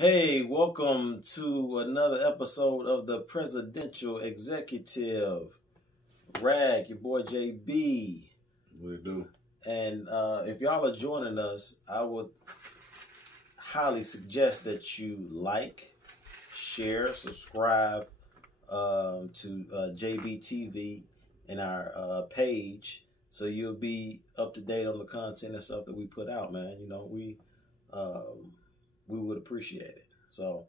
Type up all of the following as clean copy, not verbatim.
Hey, welcome to another episode of the Presidential Executive. Rag, your boy JB. What it do? And if y'all are joining us, I would highly suggest that you like, share, subscribe to JB TV and our page, so you'll be up to date on the content and stuff that we put out, man. You know, we would appreciate it. So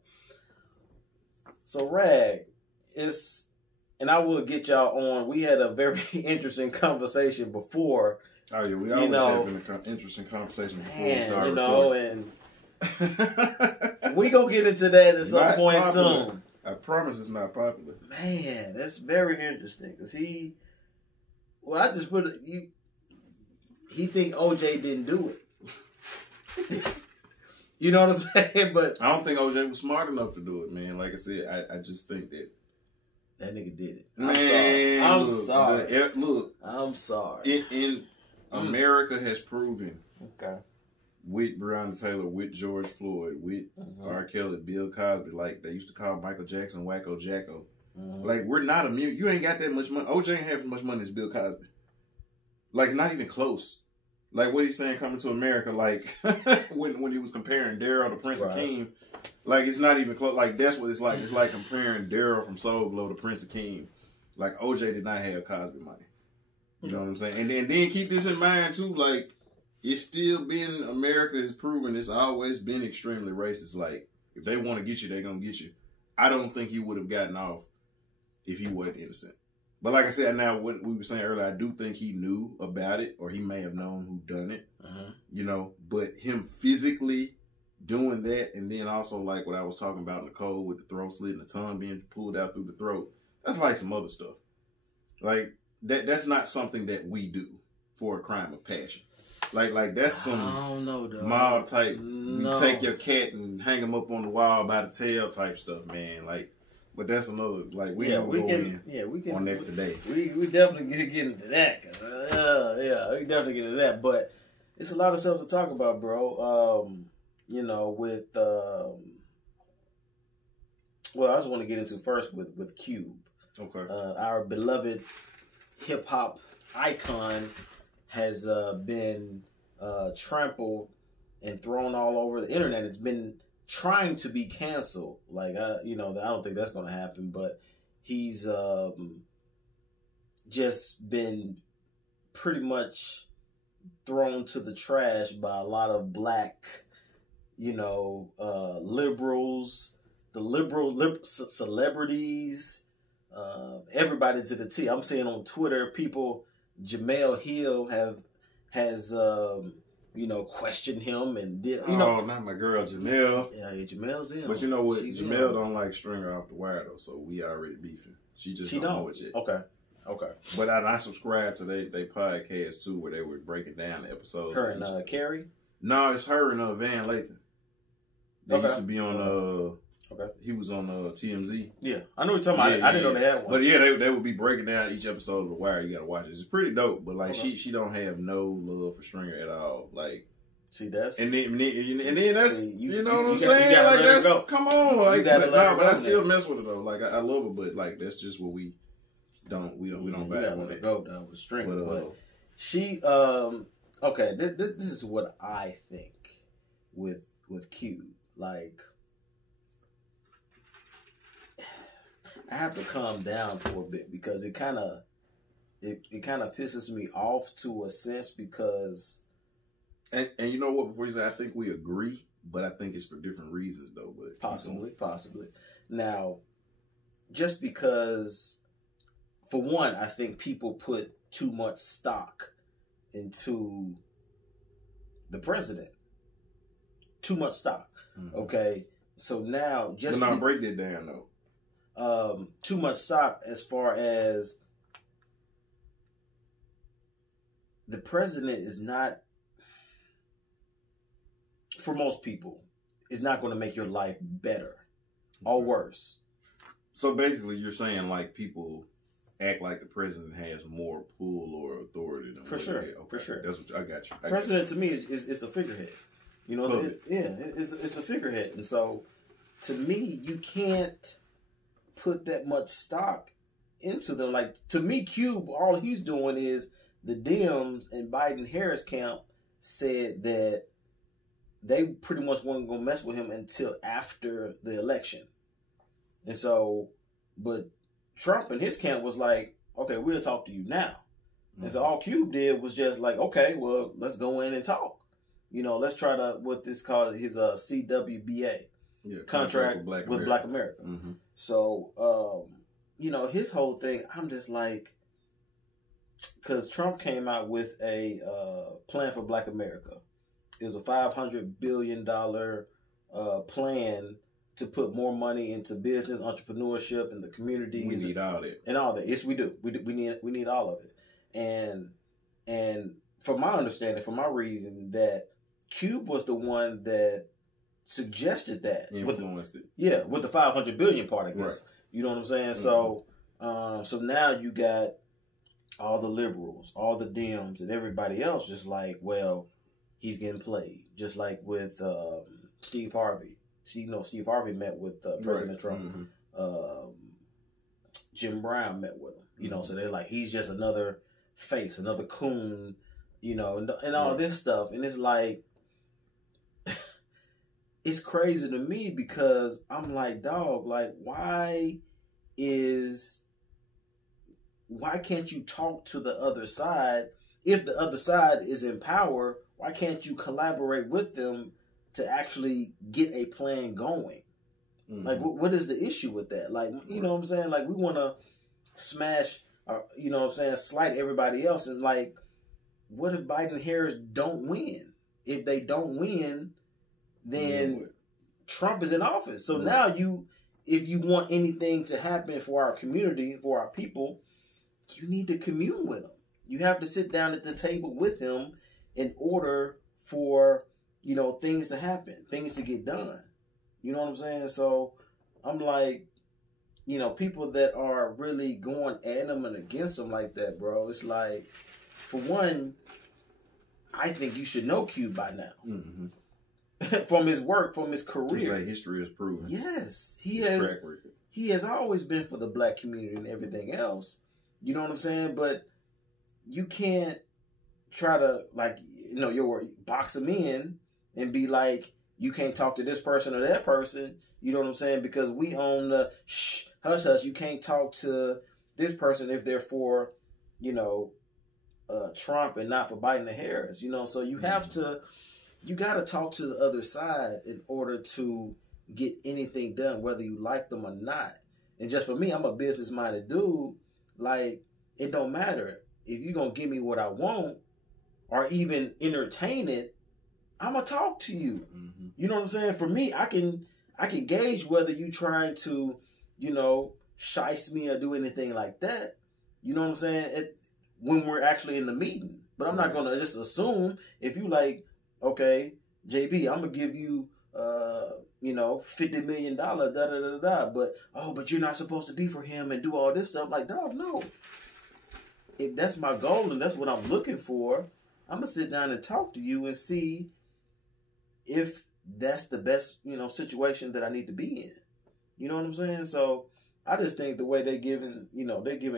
Rag, and I will get y'all on. We had a very interesting conversation before. Oh yeah, we always having an interesting conversation before we start recording. And we gonna get into that at some point soon. I promise it's not popular. Man, that's very interesting because I just put it. He think OJ didn't do it. You know what I'm saying? But I don't think OJ was smart enough to do it, man. Like I said, I just think that nigga did it. I'm sorry. I'm sorry. In America has proven, okay, with Breonna Taylor, with George Floyd, with R. Kelly, Bill Cosby, like they used to call Michael Jackson Wacko Jacko. Like, we're not immune. You ain't got that much money. OJ ain't have as much money as Bill Cosby. Like, not even close. Like, what he's saying coming to America, like, when he was comparing Daryl to Prince Akeem, like, it's not even close. Like, that's what it's like. It's like comparing Daryl from Soul Glow to Prince Akeem. Like, OJ did not have Cosby money. You know what I'm saying? And then keep this in mind, too. Like, it's still been, America has proven it's always been extremely racist. Like, if they want to get you, they're going to get you. I don't think he would have gotten off if he wasn't innocent. But like I said, now what we were saying earlier, I do think he knew about it, or he may have known who done it, you know, but him physically doing that, and then also like what I was talking about, Nicole, with the throat slit and the tongue being pulled out through the throat, that's like some other stuff. Like, that's not something that we do for a crime of passion. Like that's some mob type, you take your cat and hang him up on the wall by the tail type stuff, man. Like, but that's another, like, we can on that today. We definitely get into that. We definitely get into that. But it's a lot of stuff to talk about, bro. You know, with well, I just want to get into first with Cube. Okay. Our beloved hip hop icon has been trampled and thrown all over the internet. It's been trying to be canceled. Like, I don't think that's going to happen, but he's just been pretty much thrown to the trash by a lot of black, liberals, the liberal celebrities, everybody to the T. I'm seeing on Twitter, people, Jamel Hill has questioned him and did, not my girl Jamel. Yeah, Jamel's in. But you know what? Jamel don't like string her off the wire though, so we already beefing. She don't know it yet. Okay. But I subscribed to they podcast too, where they were breaking down the episodes. Her and Carrie? No, it's her and Van Lathan. They used to be on he was on TMZ. Yeah, I know what you're talking about. I didn't know they had one. But yeah, they would be breaking down each episode of The Wire. You gotta watch it. It's pretty dope. But like she don't have no love for Stringer at all. Like, see, that's and then that's you know what I'm saying. Like, that's come on. Like, but I still mess with her though. Like, I love her, but like that's just what we don't back on it. Go down with Stringer, but she okay. This is what I think with Cube. Like, I have to calm down for a bit because it kind of pisses me off to a sense because and you know what, before you say, I think we agree, but I think it's for different reasons though. But possibly. Now, just because, for one, I think people put too much stock into the president. Too much stock. Okay, so now break that down though. Too much stock as far as the president is not, for most people, is not going to make your life better or worse. So basically you're saying like people act like the president has more pull or authority than for sure. For sure. That's what I got you. President to me is a figurehead. You know, it's a figurehead, and so to me, you can't put that much stock into them. Like, to me, Cube, all he's doing is the Dems and Biden-Harris camp said that they pretty much weren't going to mess with him until after the election. And so, but Trump and his camp was like, okay, we'll talk to you now. And so all Cube did was just like, okay, well, let's go in and talk. You know, let's try to, what this called, his CWBA. Yeah, contract with Black America. Mm-hmm. So, you know, his whole thing, I'm just like, because Trump came out with a plan for Black America. It was a $500 billion plan to put more money into business, entrepreneurship, and the communities. We need all that. And all that. Yes, we do. We need all of it. And from my understanding, from my reading, that Cube was the one that suggested that. Influenced it. Yeah, with the $500 billion part, I guess. Right. You know what I'm saying? Mm-hmm. So now you got all the liberals, all the Dems, and everybody else just like, well, he's getting played. Just like with Steve Harvey. Steve Harvey met with President Trump. Mm-hmm. Jim Brown met with him. You know, so they're like, he's just another face, another coon, you know, and all this stuff. And it's like, it's crazy to me because I'm like, dog, like, why can't you talk to the other side? If the other side is in power, why can't you collaborate with them to actually get a plan going? Mm-hmm. Like, what is the issue with that? Like, you know what I'm saying? Like, we want to smash, you know what I'm saying, slight everybody else. And like, what if Biden and Harris don't win? If they don't win, then Trump is in office. So now if you want anything to happen for our community, for our people, you need to commune with him. You have to sit down at the table with him in order for, you know, things to happen, things to get done. You know what I'm saying? So I'm like, you know, people that are really going at him and against him like that, bro, it's like, for one, I think you should know Cube by now. Mm-hmm. From his work, from his career. Like history has proven. Yes. He has always been for the Black community and everything else. You know what I'm saying? But you can't try to, like, you know, your word, box him in and be like, you can't talk to this person or that person. You know what I'm saying? Because we own the hush hush. You can't talk to this person if they're for, you know, Trump and not for Biden and Harris. You know, so you have to. You got to talk to the other side in order to get anything done, whether you like them or not. And just for me, I'm a business-minded dude. Like, it don't matter. If you're going to give me what I want or even entertain it, I'm going to talk to you. Mm-hmm. You know what I'm saying? For me, I can gauge whether you trying to, you know, shice me or do anything like that. You know what I'm saying? When we're actually in the meeting. But I'm not going to just assume if you like, okay, JB, I'm going to give you, you know, $50 million, but you're not supposed to be for him and do all this stuff. Like, dog, no. If that's my goal and that's what I'm looking for, I'm going to sit down and talk to you and see if that's the best, you know, situation that I need to be in. You know what I'm saying? So I just think the way they're giving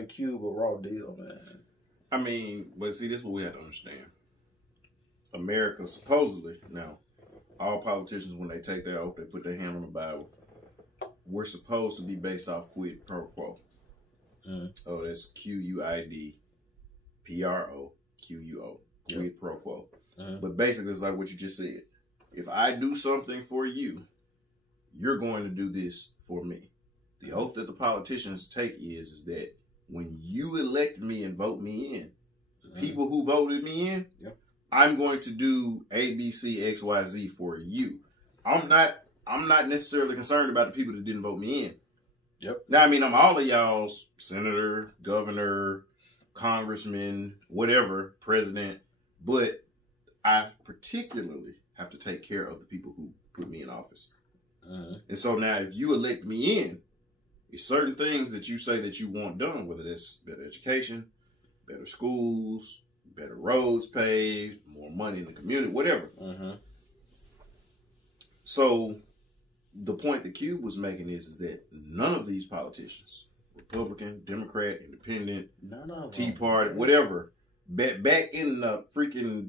Cube a raw deal, man. I mean, but see, this is what we have to understand. America, supposedly, now, all politicians, when they take their oath, they put their hand on the Bible. We're supposed to be based off quid pro quo. Oh, that's QUID PRO QUO. Quid pro quo. But basically, it's like what you just said. If I do something for you, you're going to do this for me. The oath that the politicians take is that when you elect me and vote me in, people who voted me in, I'm going to do A, B, C, X, Y, Z for you. I'm not necessarily concerned about the people that didn't vote me in. Now, I mean, I'm all of y'all's senator, governor, congressman, whatever, president, but I particularly have to take care of the people who put me in office. And so now if you elect me in, there's certain things that you say that you want done, whether that's better education, better schools, better roads paved, more money in the community, whatever. So the point that Cube was making is that none of these politicians, Republican, Democrat, Independent, Tea Party, whatever, back in the freaking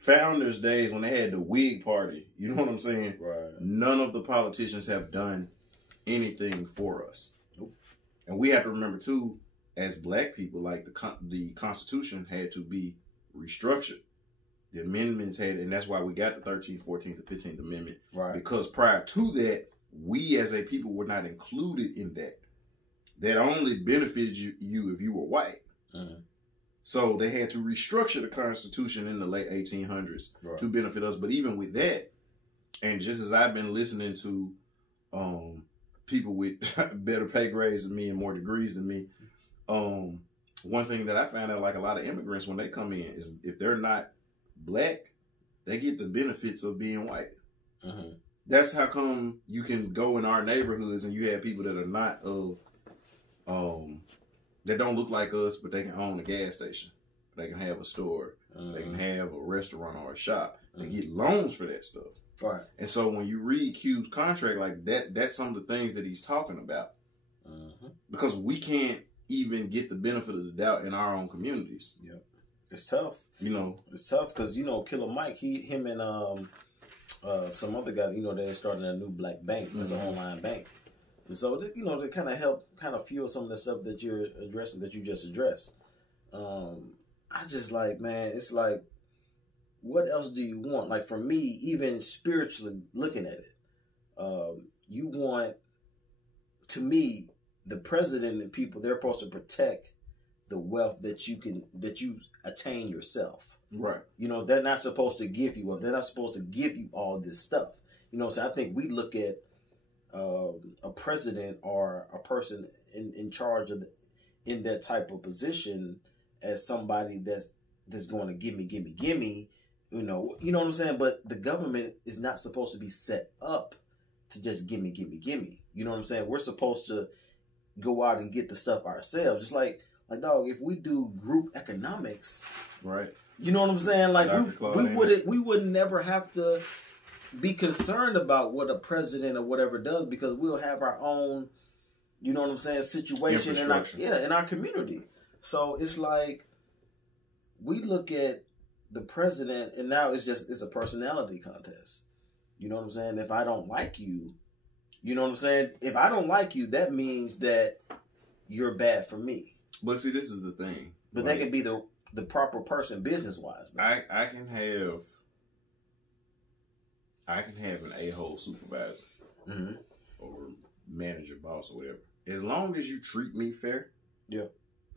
founders' days when they had the Whig Party, you know what I'm saying? Right. None of the politicians have done anything for us. Nope. And we have to remember too, as black people, like the Constitution had to be restructured. The amendments had, and that's why we got the 13th, 14th, and 15th Amendment. Right. Because prior to that, we as a people were not included in that. That only benefited you if you were white. Mm-hmm. So they had to restructure the Constitution in the late 1800s to benefit us. But even with that, and just as I've been listening to people with better pay grades than me and more degrees than me, one thing that I found out, like a lot of immigrants, when they come in, is if they're not black, they get the benefits of being white. Mm-hmm. That's how come you can go in our neighborhoods and you have people that are not of, that don't look like us, but they can own a gas station. They can have a store. Mm-hmm. They can have a restaurant or a shop. They get loans for that stuff. Right. And so when you read Cube's contract like that, that's some of the things that he's talking about. Mm-hmm. Because we can't even get the benefit of the doubt in our own communities. Yep. It's tough. You know, it's tough because, you know, Killer Mike, him and some other guy, you know, they're starting a new black bank. It's an online bank. And so, you know, to kind of help fuel some of the stuff that you're addressing, that you just addressed. I just like, man, it's like, what else do you want? Like, for me, even spiritually looking at it, you want, to me, the president and people, they're supposed to protect the wealth that you attain yourself. Right. You know, they're not supposed to give you wealth. They're not supposed to give you all this stuff. You know, so I think we look at a president or a person in charge of in that type of position as somebody that's going to gimme. You know what I'm saying? But the government is not supposed to be set up to just gimme. You know what I'm saying? We're supposed to go out and get the stuff ourselves. Just like dog, if we do group economics, right? You know what I'm saying? Like we would never have to be concerned about what a president or whatever does, because we'll have our own, you know what I'm saying, situation in our community. So it's like we look at the president, and now it's a personality contest. You know what I'm saying? If I don't like you, you know what I'm saying? If I don't like you, that means that you're bad for me. But see, this is the thing. But they can be the proper person business wise. I can have an a-hole supervisor, mm-hmm, or manager, boss, or whatever. As long as you treat me fair, yeah,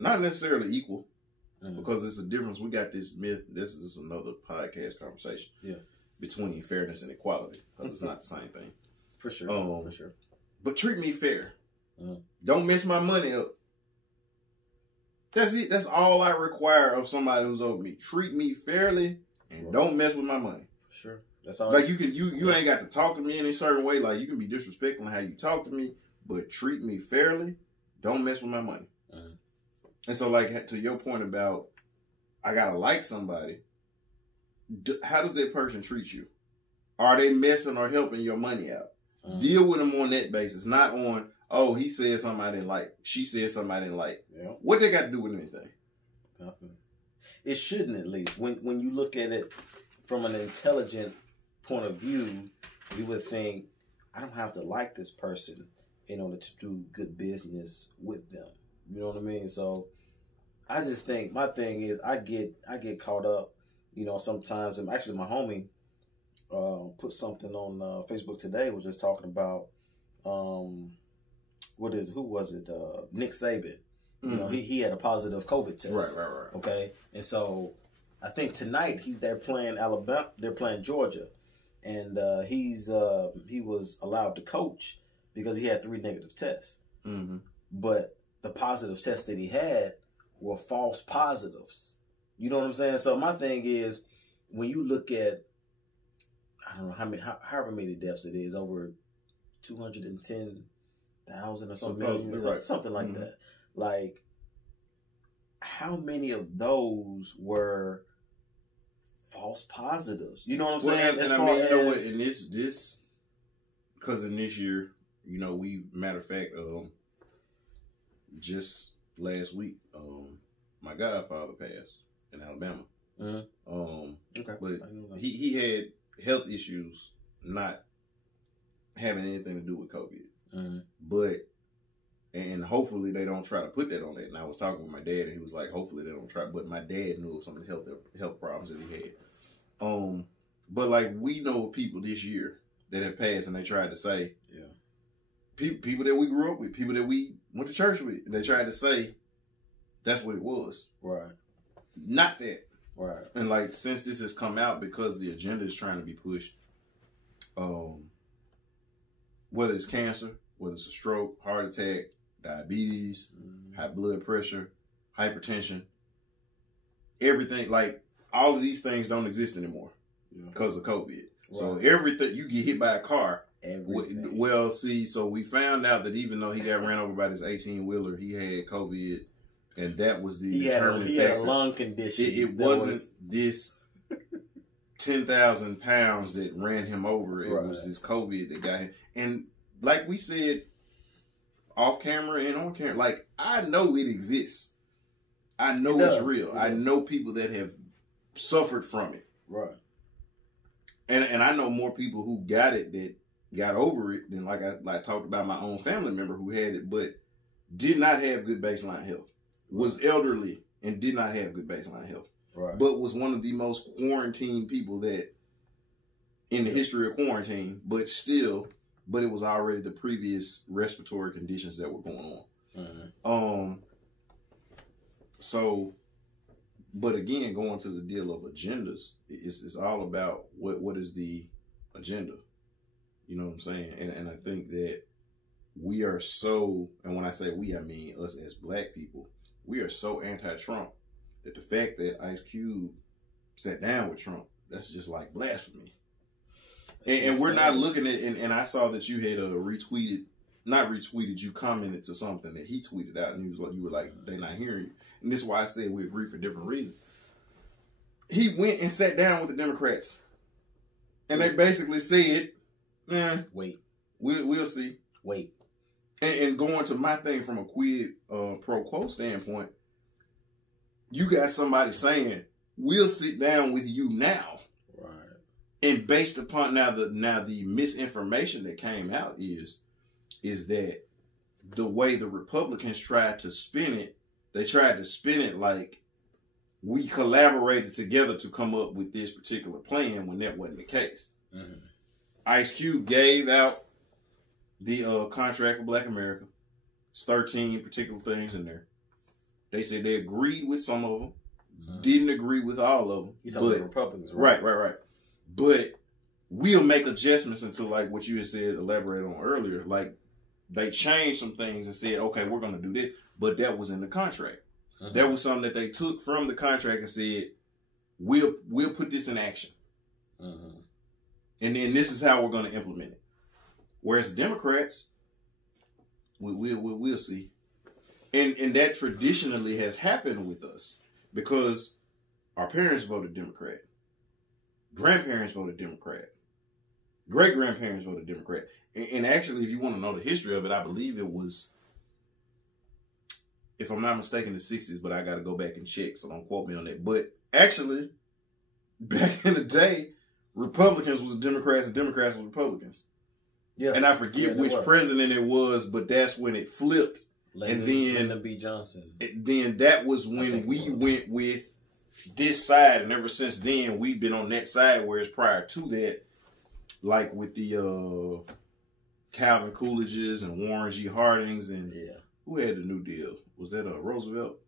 not necessarily equal, mm-hmm, because it's a difference. We got this myth. This is another podcast conversation. Yeah, between fairness and equality, because it's not the same thing. For sure. For sure. But treat me fair. Mm-hmm. Don't mess my money up. That's it. That's all I require of somebody who's over me. Treat me fairly and don't mess with my money. Sure. That's all. Like you ain't got to talk to me in a certain way. Like, you can be disrespectful in how you talk to me, but treat me fairly. Don't mess with my money. Mm-hmm. And so, like, to your point about I gotta like somebody, how does that person treat you? Are they messing or helping your money out? Mm-hmm. Deal with them on that basis, not on, oh, he said something I didn't like. She said something I didn't like. Yeah. What they got to do with anything? Nothing. It shouldn't, at least. When you look at it from an intelligent point of view, you would think, I don't have to like this person in order to do good business with them. You know what I mean? So I just think, my thing is, I get caught up, you know, sometimes. And actually, my homie put something on Facebook today, was just talking about, who was it? Nick Saban. Mm-hmm. You know, he had a positive COVID test. Right. Okay. And so I think tonight they're playing Alabama, they're playing Georgia. And he was allowed to coach because he had 3 negative tests. Mm-hmm. But the positive tests that he had were false positives. You know what I'm saying? So my thing is, when you look at, I don't know however many deaths it is, over 210,000 or something, something like that. Like, how many of those were false positives? You know what I'm saying? And I mean, you know what? And this because in this year, you know, matter of fact, just last week, my godfather passed in Alabama. Okay. But he had health issues, not having anything to do with COVID. But, and hopefully they don't try to put that on that. And I was talking with my dad, and he was like, hopefully they don't try. But my dad knew of some of the health problems that he had. But like, we know of people this year that have passed, and they tried to say, people that we grew up with, people that we went to church with, and they tried to say that's what it was. Right. Not that. Right. And like, since this has come out, because the agenda is trying to be pushed, whether it's cancer, whether it's a stroke, heart attack, diabetes, high blood pressure, hypertension, everything, like, all of these things don't exist anymore because of COVID. Right. So everything, you get hit by a car. Everything. Well, see, so we found out that even though he got ran over by this 18-wheeler, he had COVID, and that was the determining factor. He had a lung condition. It wasn't this 10,000 pounds that ran him over. It was this COVID that got him. And like we said, off camera and on camera, like, I know it exists. I know it's real. I know people that have suffered from it. Right. And I know more people who got it that got over it than, like I talked about my own family member who had it, but did not have good baseline health. Was elderly and did not have good baseline health. Right. But was one of the most quarantined people that in the history of quarantine, but it was already the previous respiratory conditions that were going on. So, but again, going to the deal of agendas, it's all about what is the agenda. You know what I'm saying? And I think that we are so, and when I say we, I mean us as black people, we are so anti-Trump that the fact that Ice Cube sat down with Trump, that's just like blasphemy. And we're not looking at, and I saw that you had you commented to something that he tweeted out, and you were like, they're not hearing you. And this is why I said we agree for different reasons. He went and sat down with the Democrats, and they basically said, wait, we'll see. Wait. And going to my thing from a quid pro quo standpoint, you got somebody saying, we'll sit down with you now. Right. And based upon now the misinformation that came out is that the way the Republicans tried to spin it, they tried to spin it like we collaborated together to come up with this particular plan when that wasn't the case. Mm-hmm. Ice Cube gave out the contract for Black America. It's 13 particular things in there. They said they agreed with some of them, didn't agree with all of them. You're talking about the Republicans, right? Right. But we'll make adjustments into, like what you had said, elaborate on earlier. Like, they changed some things and said, okay, we're going to do this. But that was in the contract. That was something that they took from the contract and said, we'll put this in action. And then this is how we're going to implement it. Whereas Democrats, we'll see. And that traditionally has happened with us because our parents voted Democrat. Grandparents voted Democrat. Great-grandparents voted Democrat. And actually, if you want to know the history of it, I believe it was, if I'm not mistaken, the 60s, but I got to go back and check, so don't quote me on that. But actually, back in the day, Republicans was Democrats and Democrats were Republicans. Yeah. And I forget which president it was, but that's when it flipped. Lyndon B. Johnson. Then that was when we went with this side, and ever since then, we've been on that side, whereas prior to that, like with the Calvin Coolidge's and Warren G. Harding's and who had the New Deal? Was that Roosevelt?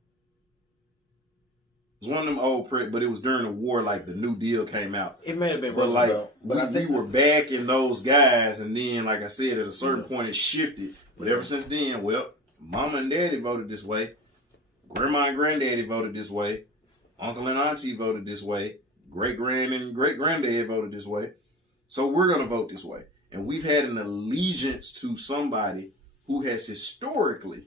It was one of them old, but it was during the war, like the New Deal came out. It may have been Roosevelt. But I think we were backing those guys, and then, like I said, at a certain point it shifted. But ever since then, well, Mama and Daddy voted this way. Grandma and Granddaddy voted this way. Uncle and Auntie voted this way. Great-grand and great-granddad voted this way. So we're going to vote this way. And we've had an allegiance to somebody who has historically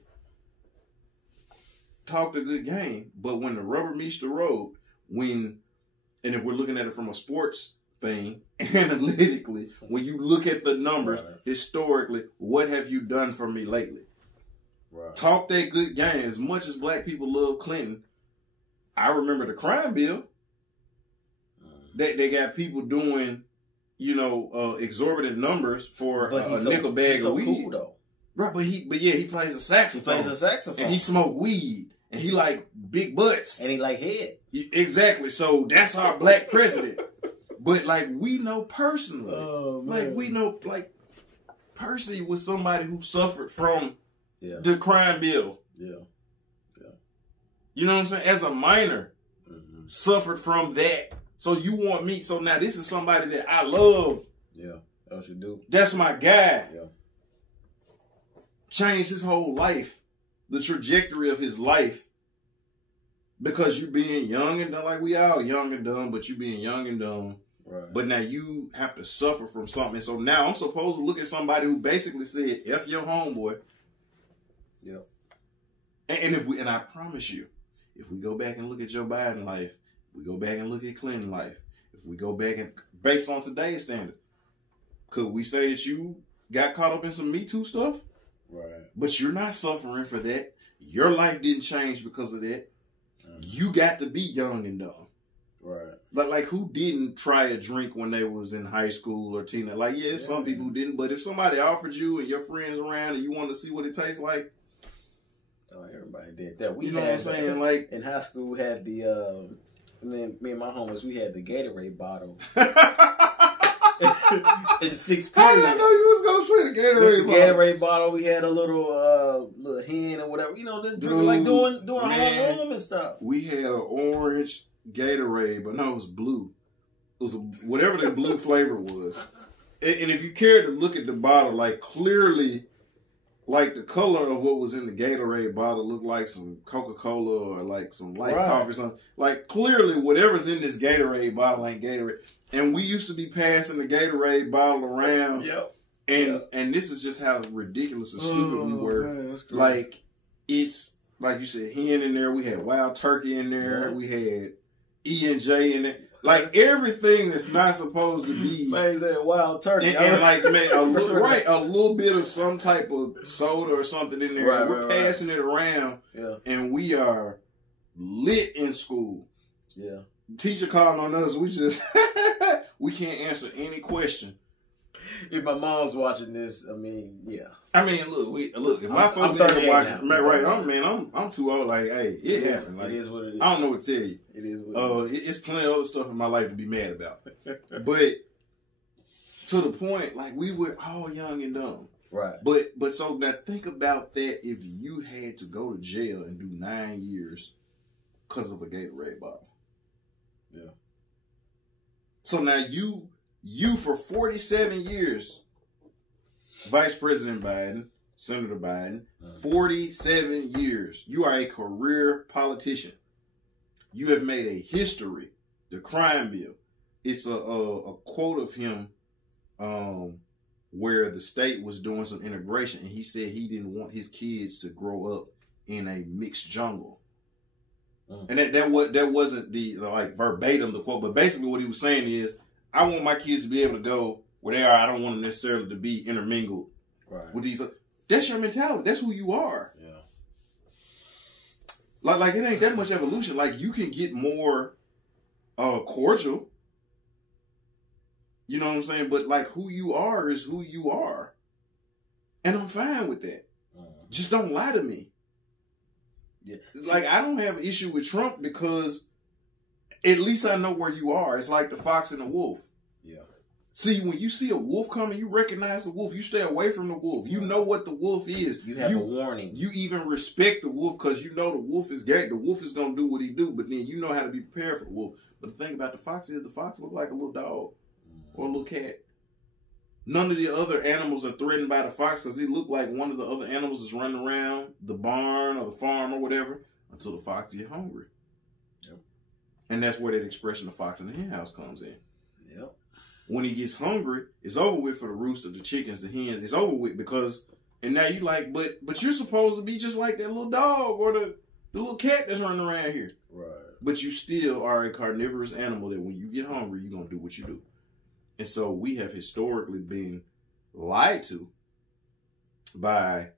talked a good game. But when the rubber meets the road, and if we're looking at it from a sports thing, analytically, when you look at the numbers, historically, what have you done for me lately? Right. Talk that good game. As much as black people love Clinton, I remember the crime bill. They got people doing, exorbitant numbers for a nickel bag of weed. Cool, though. Right, but he plays a saxophone. And he smoke weed. And he like big butts. And he like head. Exactly. So that's our black president. But like we know personally. Like we know like Percy was somebody who suffered from the crime bill. Yeah. You know what I'm saying? As a minor, suffered from that. So you want me? So now this is somebody that I love. Yeah, that's what you do. That's my guy. Yeah. Changed his whole life, the trajectory of his life, because you being young and dumb. Like we all young and dumb, but you being young and dumb. Right. But now you have to suffer from something. So now I'm supposed to look at somebody who basically said, "F your homeboy." Yep. And I promise you, if we go back and look at Joe Biden life, if we go back and look at Clinton life, if we go back and based on today's standard, could we say that you got caught up in some Me Too stuff? Right. But you're not suffering for that. Your life didn't change because of that. You got to be young and dumb. Right. Like who didn't try a drink when they was in high school or teen? Like, some people who didn't. But if somebody offered you and your friends around and you want to see what it tastes like. Oh, everybody did that. You know what I'm saying? Like in high school, we had the, me and my homies, we had the Gatorade bottle. In sixth period. I didn't know you was gonna say the Gatorade bottle. Gatorade bottle. We had a little hen or whatever. Just drinking like doing homeroom and stuff. We had an orange Gatorade, but no, it was blue. It was whatever the blue flavor was. And if you care to look at the bottle, like clearly, like the color of what was in the Gatorade bottle looked like some Coca-Cola or like some light coffee or something. Like clearly, whatever's in this Gatorade bottle ain't Gatorade. And we used to be passing the Gatorade bottle around. Yep. And this is just how ridiculous and stupid we were. Man, like, it's, like you said, hen in there. We had wild turkey in there. Yeah. We had E&J in there. Like, everything that's not supposed to be. Man, that wild turkey. And like, man, a little bit of some type of soda or something in there. Right, we're passing it around. Yeah. And we are lit in school. Yeah. Teacher calling on us, we just we can't answer any question. If my mom's watching this, I mean, yeah. I mean, look. If my folks ain't watching, I'm too old. Like, hey, it happened. Like, it is what it is. I don't know what to tell you. It is what it is. It's plenty of other stuff in my life to be mad about. But to the point, like we were all young and dumb. Right. But so now think about that. If you had to go to jail and do 9 years because of a Gatorade bottle. Yeah. So now you for 47 years, Vice President Biden, Senator Biden, 47 years, you are a career politician. You have made a history. The crime bill. It's a quote of him where the state was doing some integration and he said he didn't want his kids to grow up in a mixed jungle. And that wasn't the like verbatim the quote, but basically what he was saying is, I want my kids to be able to go where they are. I don't want them necessarily to be intermingled with these. That's your mentality. That's who you are. Yeah. Like it ain't that much evolution. Like you can get more cordial. You know what I'm saying? But like who you are is who you are, and I'm fine with that. Just don't lie to me. Yeah. Like, I don't have an issue with Trump because at least I know where you are. It's like the fox and the wolf. Yeah. See, when you see a wolf coming, you recognize the wolf. You stay away from the wolf. You know what the wolf is. You have a warning. You even respect the wolf because you know the wolf is gay. The wolf is going to do what he do, but then you know how to be prepared for the wolf. But the thing about the fox is the fox look like a little dog or a little cat. None of the other animals are threatened by the fox because they look like one of the other animals is running around the barn or the farm or whatever until the fox get hungry. Yep. And that's where that expression, the fox in the hen house, comes in. Yep. When he gets hungry, it's over with for the rooster, the chickens, the hens. It's over with because, and now you like, but you're supposed to be just like that little dog or the little cat that's running around here. Right. But you still are a carnivorous animal that when you get hungry, you're going to do what you do. And so we have historically been lied to by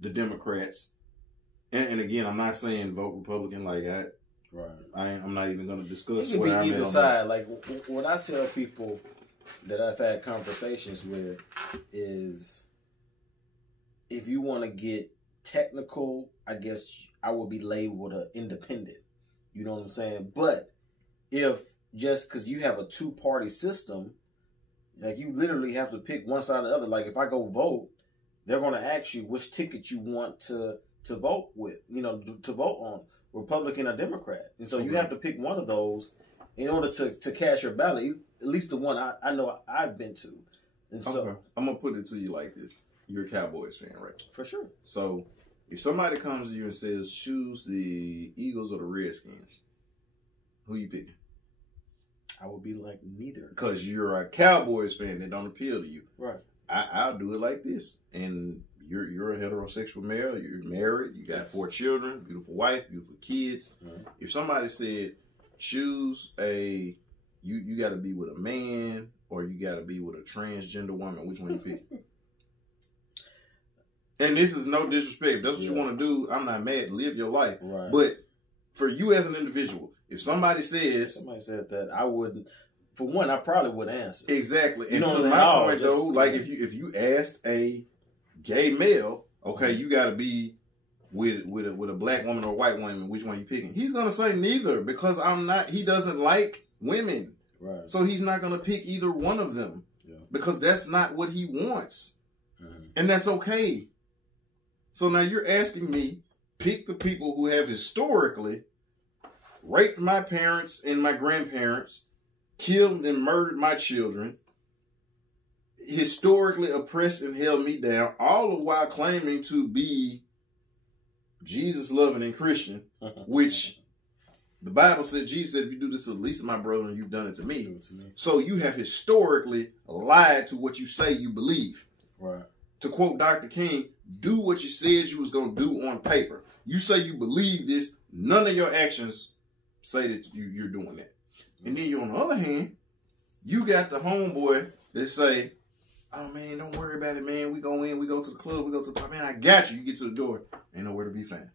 the Democrats. And again, I'm not saying vote Republican like that. Right. I'm not even going to discuss it could where I'm be either at side. Like when I tell people that I've had conversations with is, if you want to get technical, I guess I would be labeled an independent. You know what I'm saying? But if just because you have a two-party system, like you literally have to pick one side or the other. Like if I go vote, they're going to ask you which ticket you want to vote with, you know, to vote on, Republican or Democrat. And so you have to pick one of those in order to cast your ballot, at least the one I know I've been to. And so I'm going to put it to you like this. You're a Cowboys fan, right? For sure. So if somebody comes to you and says, choose the Eagles or the Redskins, who you picking? I would be like neither. Because you're a Cowboys fan that don't appeal to you. Right. I'll do it like this. And you're a heterosexual male. You're married. You got 4 children, beautiful wife, beautiful kids. Mm-hmm. If somebody said, choose you got to be with a man or you got to be with a transgender woman, which one you pick? And this is no disrespect. If that's what you want to do, I'm not mad. Live your life. Right. But for you as an individual, if somebody said that, I wouldn't. For one, I probably wouldn't answer. Exactly. And to my point, though, like if you asked a gay male, okay, you got to be with a black woman or a white woman, which one you picking? He's gonna say neither because I'm not. He doesn't like women, right? So he's not gonna pick either one of them because that's not what he wants, and that's okay. So now you're asking me pick the people who have historically raped my parents and my grandparents, killed and murdered my children, historically oppressed and held me down, all the while claiming to be Jesus loving and Christian, which the Bible said, Jesus said, if you do this to the least of my brethren, you've done it to me. So you have historically lied to what you say you believe. Right. To quote Dr. King, do what you said you was going to do on paper. You say you believe this, none of your actions say that you're doing that. And then you, on the other hand, you got the homeboy that say, oh man, don't worry about it, man. We go in, we go to the club, we go to the club. Man, I got you. You get to the door, ain't nowhere to be found.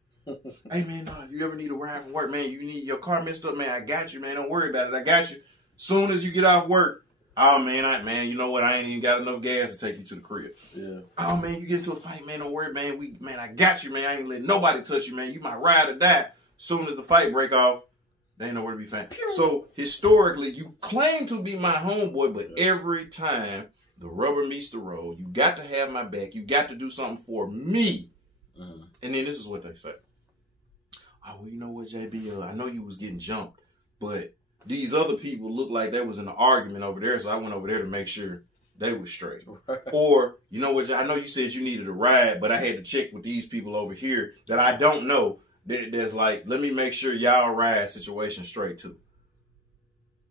Hey man, no, if you ever need a ride from work, man, you need your car messed up, man, I got you, man. Don't worry about it. I got you. Soon as you get off work, oh man, you know what? I ain't even got enough gas to take you to the crib. Yeah. Oh man, you get into a fight, man. Don't worry, man. I got you, man. I ain't letting nobody touch you, man. You might ride or die. Soon as the fight break off, they ain't nowhere to be found. So historically, you claim to be my homeboy, but every time the rubber meets the road, you got to have my back. You got to do something for me. And then this is what they say. Oh, well, you know what, JB? I know you was getting jumped, but these other people look like there was an argument over there, so I went over there to make sure they were straight. Or, you know what, I know you said you needed a ride, but I had to check with these people over here that I don't know. There's like, let me make sure y'all ride situation straight too.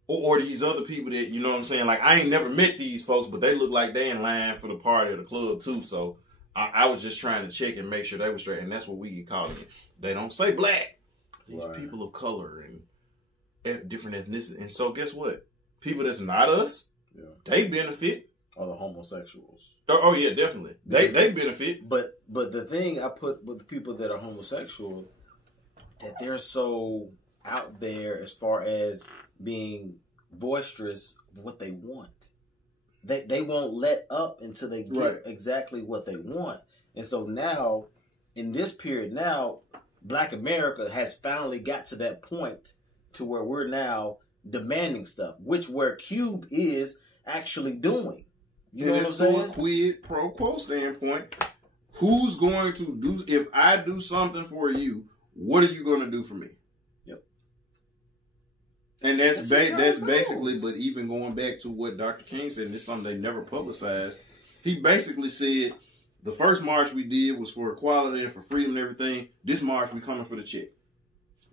Or these other people that, you know what I'm saying? Like, I ain't never met these folks, but they look like they in line for the party at the club too. So I was just trying to check and make sure they were straight. And that's what we get called in. They don't say black. These people of color and different ethnicity. And so guess what? People that's not us, they benefit. Or the homosexuals. Oh yeah, definitely. They benefit. But the thing I put with the people that are homosexual, that they're so out there as far as being boisterous of what they want. They won't let up until they get exactly what they want. And so now, in this period now, Black America has finally got to that point to where we're now demanding stuff, where Cube is actually doing. You know what I'm saying? From a quid pro quo standpoint, who's going to do, if I do something for you, what are you going to do for me? Yep. And that's basically, but even going back to what Dr. King said, and it's something they never publicized, he basically said, the first march we did was for equality and for freedom and everything. This march, we coming for the check.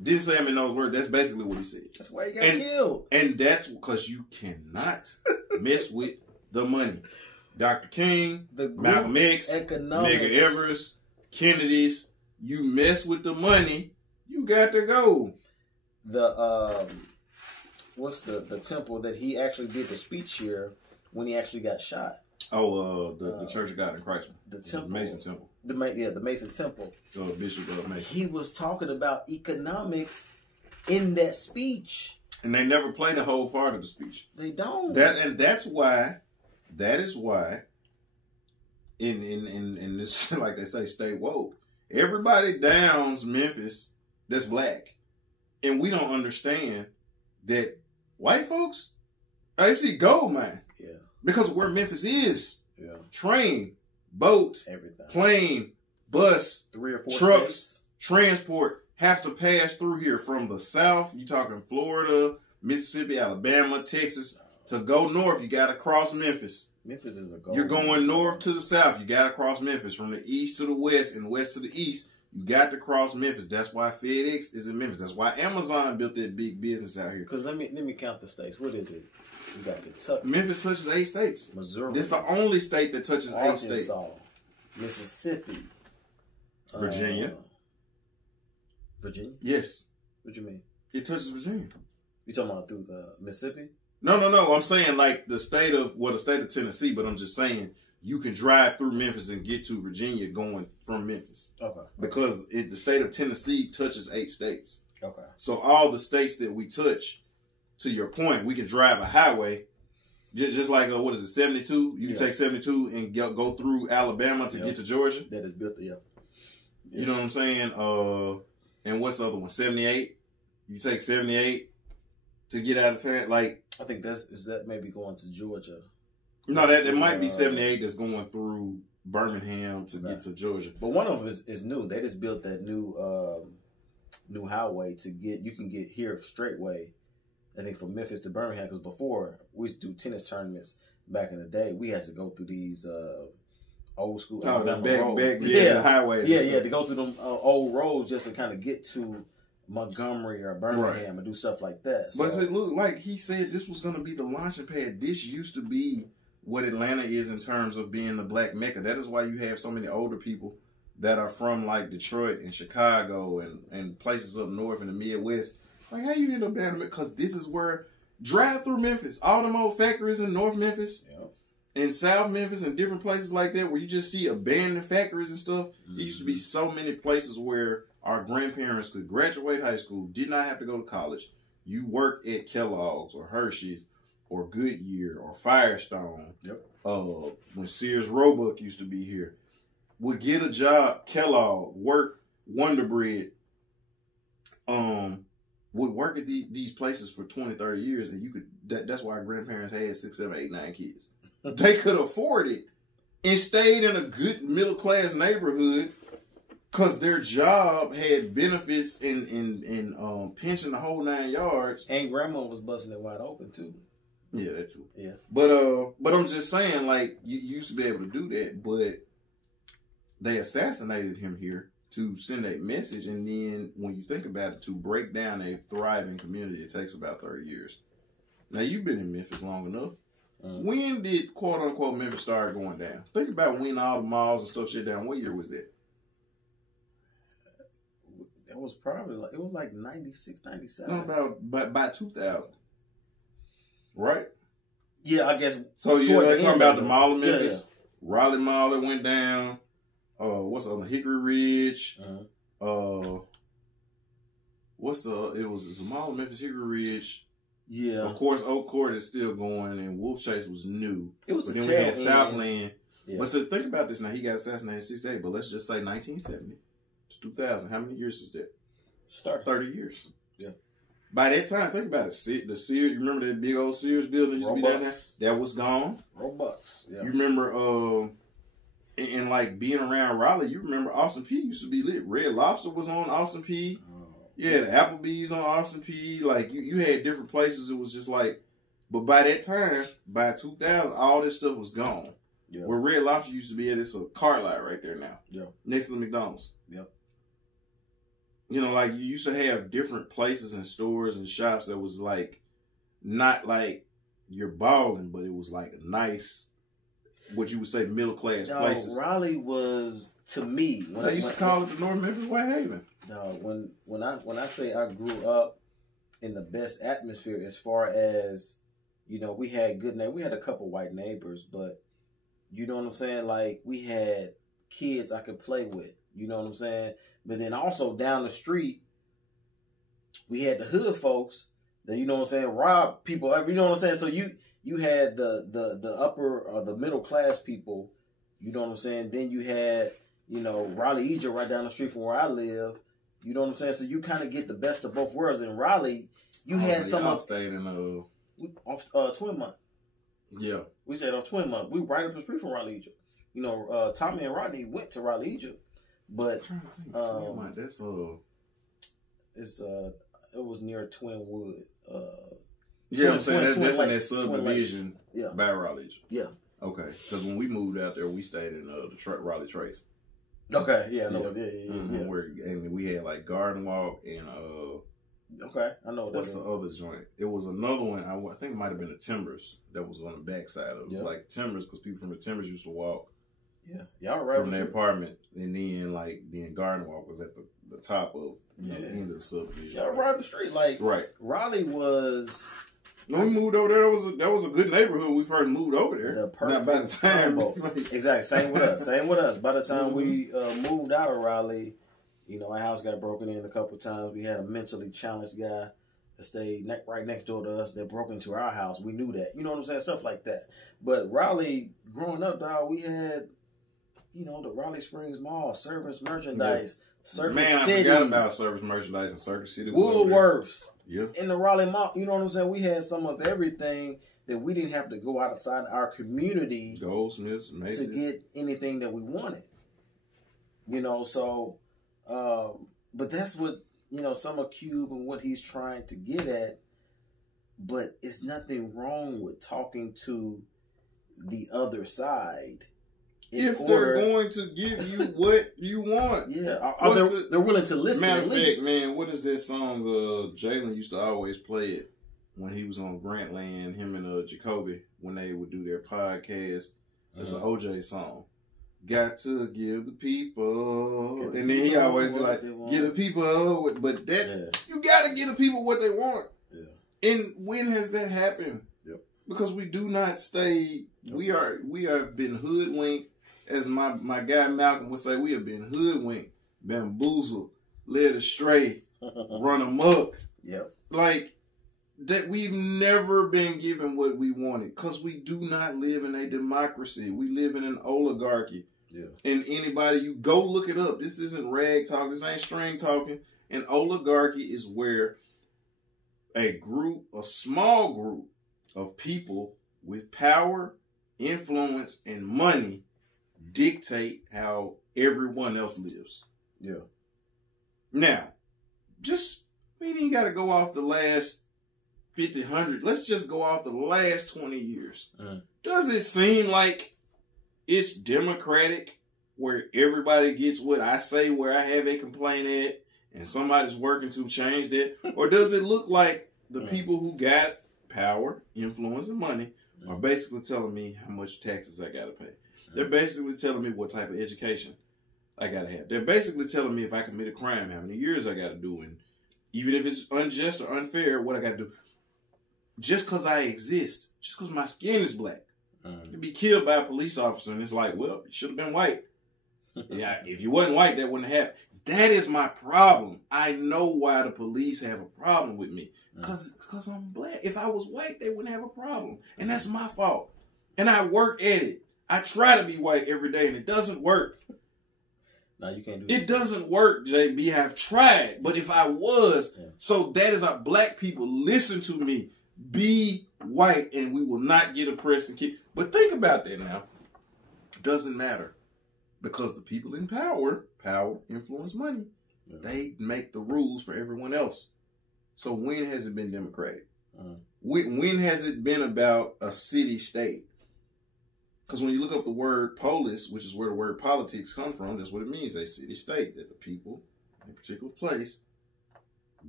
Didn't say him in those words. That's basically what he said. That's why he got killed. And that's because you cannot mess with the money. Dr. King, Malcolm X, Medgar Evers, Kennedy's, you mess with the money, you got to go. what's the temple that he actually did the speech here when he actually got shot. Oh, the Church of God in Christ. The temple, the Mason Temple. The Mason Temple. Bishop Mason. He was talking about economics in that speech, and they never play the whole part of the speech. They don't. That's why. That is why. In this, like they say, stay woke. Everybody downs Memphis that's black, and we don't understand that white folks, they see gold mine. Yeah. Because where Memphis is, yeah, train, boat, everything, plane, bus, 3 or 4 trucks, states. Transport have to pass through here from the south. You talking Florida, Mississippi, Alabama, Texas. To go north, you got to cross Memphis. Memphis is a gold. You're going north to the south, you got to cross Memphis. From the east to the west and west to the east, you got to cross Memphis. That's why FedEx is in Memphis. That's why Amazon built that big business out here. Because let me count the states. What is it? You got Kentucky. Memphis touches 8 states. Missouri. It's the only state that touches Arkansas, 8 states. Mississippi. Virginia. Virginia? Yes. What you mean? It touches Virginia. You talking about through the Mississippi? No. I'm saying like the state of Tennessee, but I'm just saying you can drive through Memphis and get to Virginia going from Memphis. Okay. Because the state of Tennessee touches 8 states. Okay. So all the states that we touch, to your point, we can drive a highway, just like, 72? You can take 72 and go through Alabama to get to Georgia. That is built, yeah. You know what I'm saying? And what's the other one? 78? You take 78 to get out of town. Like, I think that maybe going to Georgia. No, that might be 78 that's going through Birmingham to get to Georgia. But one of them is new. They just built that new highway you can get here straightway, I think, from Memphis to Birmingham. Because before, we used to do tennis tournaments back in the day. We had to go through these old school Alabama roads. The highways. Yeah, to go through them old roads just to kind of get to Montgomery or Birmingham and do stuff like that. But it looked like he said this was going to be the launching pad. This used to be what Atlanta is in terms of being the black Mecca. That is why you have so many older people that are from like Detroit and Chicago and places up north in the Midwest. Like, how you end up down there? Because this is where, drive through Memphis, all them old factories in North Memphis, in South Memphis and different places like that where you just see abandoned factories and stuff. Mm-hmm. It used to be so many places where our grandparents could graduate high school, did not have to go to college. You work at Kellogg's or Hershey's or Goodyear or Firestone. Yep. When Sears Roebuck used to be here, would get a job, Kellogg, work Wonder Bread, would work at these places for 20, 30 years, and you could. That's why our grandparents had 6, 7, 8, 9 kids. They could afford it and stayed in a good middle class neighborhood because their job had benefits and pension the whole 9 yards. And grandma was busting it wide open too. Yeah, that too. Yeah. But I'm just saying, like, you used to be able to do that, but they assassinated him here to send a message, and then when you think about it, to break down a thriving community, it takes about 30 years. Now, you've been in Memphis long enough. When did, quote unquote, Memphis start going down? Think about when all the malls and stuff shut down. What year was that? It was probably like 96, 97. No, by 2000. Right? Yeah, I guess. So you're talking about the Mall of Memphis, Raleigh Mall that went down. What's the other? Hickory Ridge. It was a Mall of Memphis, Hickory Ridge. Yeah. Of course, Oak Court is still going, and Wolf Chase was new. It was. But then we had Southland. Yeah. But so think about this now. He got assassinated in 68, but let's just say 1970 to 2000. How many years is that? 30 years. Yeah. By that time, think about it. The Sears, you remember that big old Sears building used to be down there? That was gone. Robux. Yeah. You remember, and like being around Raleigh, you remember Austin P used to be lit. Red Lobster was on Austin P. Yeah, the Applebee's on Austin P. Like, you had different places. It was just like, but by that time, by 2000, all this stuff was gone. Yeah. Where Red Lobster used to be at, it's a car lot right there now. Yeah. Next to the McDonald's. Yep. You know, like, you used to have different places and stores and shops that was like, not like you're balling, but it was like a nice, what you would say, middle class places. Raleigh was, to me, they used to call it the North Memphis White Haven. No, when I say I grew up in the best atmosphere as far as, you know, we had good neighbors. We had a couple white neighbors, but you know what I'm saying? Like, we had kids I could play with. You know what I'm saying? But then also down the street, we had the hood folks that, you know what I'm saying, rob people. You know what I'm saying? So you had the upper or the middle class people. You know what I'm saying? Then you had, you know, Raleigh, Egypt right down the street from where I live. You know what I'm saying? So you kind of get the best of both worlds. In Raleigh, you had some of stayed in off Twin Month. Yeah, we stayed on Twin Month. We right up the street from Raleigh, Egypt. You know, Tommy and Rodney went to Raleigh, Egypt, but Twin Month, that's it was near Twinwood. Yeah, I'm saying that's in that subdivision by Raleigh, Egypt. Yeah. Okay, because when we moved out there, we stayed in the Raleigh Trace. Okay, yeah, I know it. Yeah. And we had like Garden Walk and okay, I know. What's the other joint? It was another one. I think it might have been the Timbers that was on the backside of it. It was like Timbers because people from the Timbers used to walk. Yeah, y'all right from their apartment, and then Garden Walk was at the top of the end of the subdivision. Y'all right up the street, like right. Raleigh was. When we moved over there, that was a good neighborhood when we first moved over there. The perfect Not by the time. Exactly. Same with us. Same with us. By the time we moved out of Raleigh, you know, our house got broken in a couple of times. We had a mentally challenged guy that stayed right next door to us that broke into our house. We knew that. You know what I'm saying? Stuff like that. But Raleigh, growing up, dog, we had, you know, the Raleigh Springs Mall, Service Merchandise, Circuit City. I forgot about Service Merchandise and Circuit City. Woolworths. Yeah. In the Raleigh Mall, you know what I'm saying? We had some of everything that we didn't have to go outside our community Goldsmiths, Macy's, to get anything that we wanted. You know, so, but that's what, you know, some of Cube and what he's trying to get at. But it's nothing wrong with talking to the other side. If they're going to give you what you want. Yeah. They're willing to listen. Matter of fact, man, what is that song? Jalen used to always play it when he was on Grantland, him and Jacoby, when they would do their podcast. It's an OJ song. Got to give the people. And then he always be like, give the people. But you got to give the people what they want. Yeah. And when has that happened? Yep. Because we do not stay, we have been hoodwinked. As my guy Malcolm would say, we have been hoodwinked, bamboozled, led astray, run amok. Yep. Like, that we've never been given what we wanted because we do not live in a democracy. We live in an oligarchy. Yeah. And anybody, you go look it up. This isn't rag talk. This ain't string talking. An oligarchy is where a small group of people with power, influence, and money dictate how everyone else lives. Yeah. Now, we ain't got to go off the last 50, 100. Let's just go off the last 20 years. Does it seem like it's democratic where everybody gets what I say, where I have a complaint at, and somebody's working to change that? Or does it look like the people who got power, influence, and money are basically telling me how much taxes I got to pay? They're basically telling me what type of education I got to have. They're basically telling me if I commit a crime, how many years I got to do, and even if it's unjust or unfair, what I got to do. Just because I exist, just because my skin is black, to be killed by a police officer, and it's like, well, you should have been white. Yeah, if you wasn't white, that wouldn't happen. That is my problem. I know why the police have a problem with me. Because I'm black. If I was white, they wouldn't have a problem. And that's my fault. And I work at it. I try to be white every day, and it doesn't work. No, you can't do that. It doesn't work, JB. I've tried. But if I was, so that is our black people. Listen to me. Be white, and we will not get oppressed and kicked. But think about that now. It doesn't matter. Because the people in power, influence, money, they make the rules for everyone else. So when has it been democratic? When has it been about a city-state? Because when you look up the word polis, which is where the word politics comes from, that's what it means, a city-state, that the people in a particular place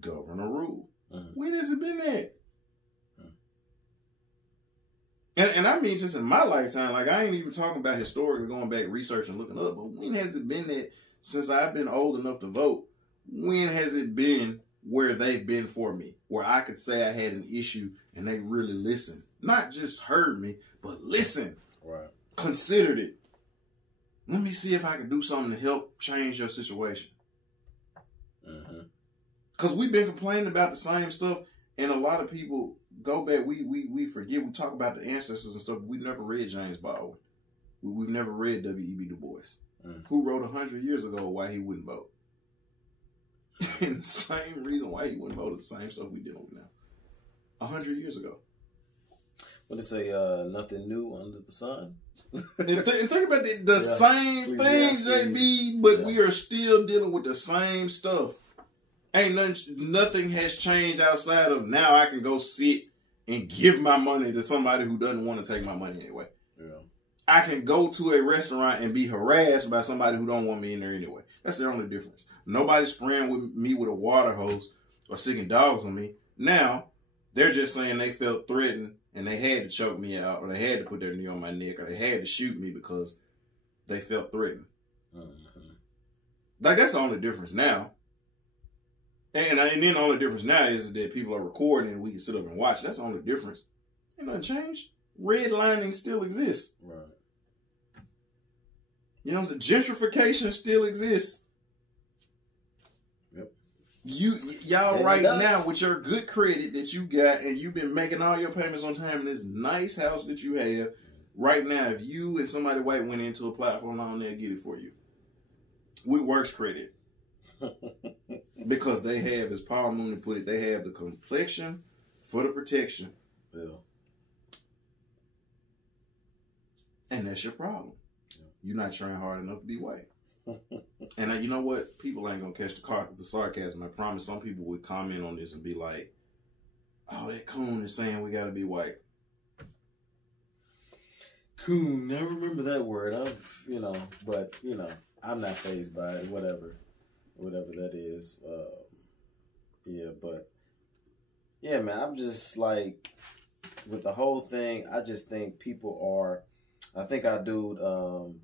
govern or rule. When has it been that? And I mean just in my lifetime, like I ain't even talking about historically going back, researching, looking up, but when has it been that since I've been old enough to vote, when has it been where they've been for me, where I could say I had an issue and they really listened. Not just heard me, but listened. Right. Considered it. Let me see if I can do something to help change your situation. Because we've been complaining about the same stuff, and a lot of people go back. We forget. We talk about the ancestors and stuff, but we never read James Baldwin. We've never read W.E.B. Du Bois, who wrote 100 years ago why he wouldn't vote. And the same reason why he wouldn't vote is the same stuff we dealing with now. 100 years ago. What they say, nothing new under the sun? and think about the same things, JB, but we are still dealing with the same stuff. Ain't nothing has changed outside of now I can go sit and give my money to somebody who doesn't want to take my money anyway. Yeah. I can go to a restaurant and be harassed by somebody who don't want me in there anyway. That's the only difference. Nobody's spraying with me with a water hose or sicking dogs on me. Now, they're just saying they felt threatened and they had to choke me out, or they had to put their knee on my neck, or they had to shoot me because they felt threatened. Like, that's the only difference now. And then the only difference now is that people are recording and we can sit up and watch. That's the only difference. Ain't nothing changed. Redlining still exists. Right. You know what I'm saying? Gentrification still exists. Yep. Y'all right now with your good credit that you got and you've been making all your payments on time in this nice house that you have, right now, if you and somebody white went into a platform loan, they'll get it for you. With works credit. Because they have, as Paul Mooney put it, they have the complexion for the protection. Yeah. And that's your problem. Yeah. You're not trying hard enough to be white. And you know what? People ain't going to catch the sarcasm. I promise some people would comment on this and be like, oh, that coon is saying we got to be white. Coon, never remember that word. But, I'm not fazed by it, whatever that is. Man, I'm just like, with the whole thing, I just think people are, I think our dude, who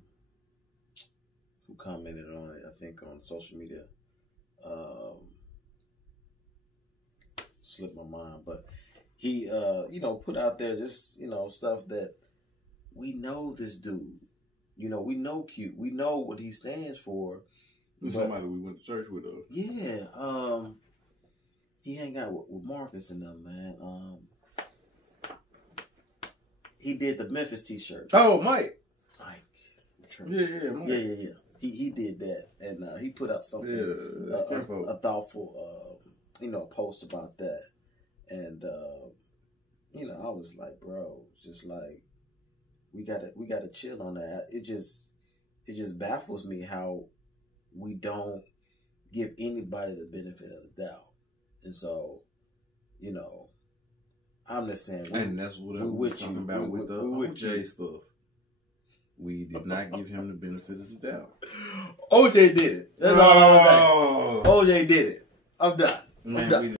commented on it, I think on social media, slipped my mind, but he, put out there just, stuff that we know this dude, we know Q, we know what he stands for. Somebody we went to church with, though. Yeah, he hang out with Marcus and them, man. He did the Memphis T-shirt. Oh, Mike. Yeah, Mike. Yeah. He did that, and he put out something, a thoughtful, post about that, and I was like, bro, just like we gotta chill on that. It just baffles me how we don't give anybody the benefit of the doubt. And so, I'm just saying. And that's what we're talking about with the OJ stuff. We did not give him the benefit of the doubt. OJ did it. That's all I'm saying. OJ did it. I'm done.